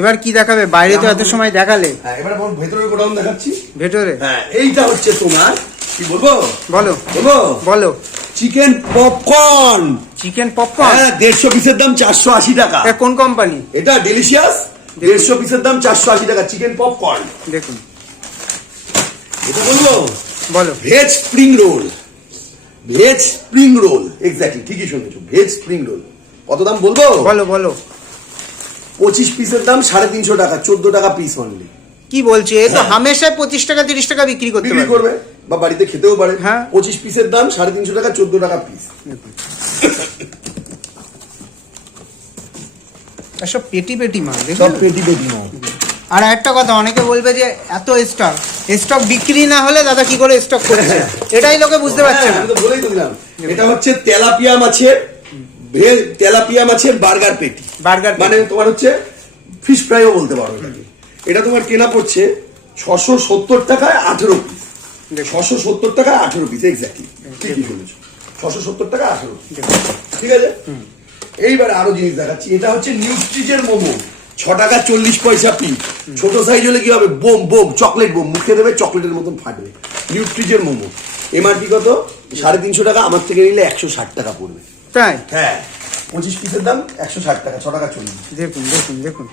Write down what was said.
এবার কি দেখাবে? বাইরে তো এত সময় দেখালে। হ্যাঁ, এবার ভেতরের গোডাউন দেখাচ্ছি। ভেতরে হ্যাঁ, এইটা হচ্ছে তোমার কি বলবো, বলো বলবো বলো। Chicken popcorn. Chicken popcorn? হ্যাঁ, 150 পিসের দাম 480 টাকা। এটা কোন কোম্পানি? এটা ডেলিশিয়াস। 150 পিসের দাম 480 টাকা চিকেন পপকর্ন। দেখুন, এটা বলবো, বলো। Veg spring roll. Veg spring roll, exactly ঠিকই শুনেছো, ভেজ স্প্রিং রোল। কত দাম বলবো? বলো বলো। 25 পিসের দাম 350 টাকা, 14 টাকা পিস অনলি। কি বলছে? এ তো হামেশাই 25 টাকা 30 টাকা বিক্রি করতে বিক্রি পারবে। করবে বা বাড়িতে খেতেও পারে। হ্যাঁ। 25 পিসের দাম 350 টাকা, 14 টাকা পিস। এসব পেটি পেটি মাল সব দেখুন। পেটি পেটি মাল। আর একটা কথা, অনেকে বলবে যে এত স্টক বিক্রি না হলে দাদা কি করে স্টক করছে? এটাই লোকে বুঝতে পারছে হ্যাঁ, না। আমি তো বলেই তো দিলাম। এটা হচ্ছে তেলাপিয়া মাছের বার্গার পেটি। বার্গার মানে তোমার হচ্ছে ফিশ ফ্রাইও বলতে পারো এটাকে। এটা তোমার কেনা পড়ছে 670 টাকায় 18 পিস। 670 টাকায় 18 পিস, এক্স্যাক্টলি ঠিকই শুনেছো, 670 টাকা 18 পিস। ঠিক আছে, এইবার আরো জিনিস দেখাচ্ছি। এটা হচ্ছে নিউট্রিজের মোমো, 6 টাকা 40 পয়সা পিস। ছোট সাইজ হলে কি হবে, বোম বোম চকলেট বোম, মুখে দেবে চকলেটের মতন ফাটবে। নিউট্রিজের মোমো এমআরপি কত? 350 টাকা। আমার থেকে নিলে 160 টাকা পড়বে। তাই? হ্যাঁ, 25 পিসের দাম 160 টাকা, 6 টাকা 40। দেখুন দেখুন দেখুন।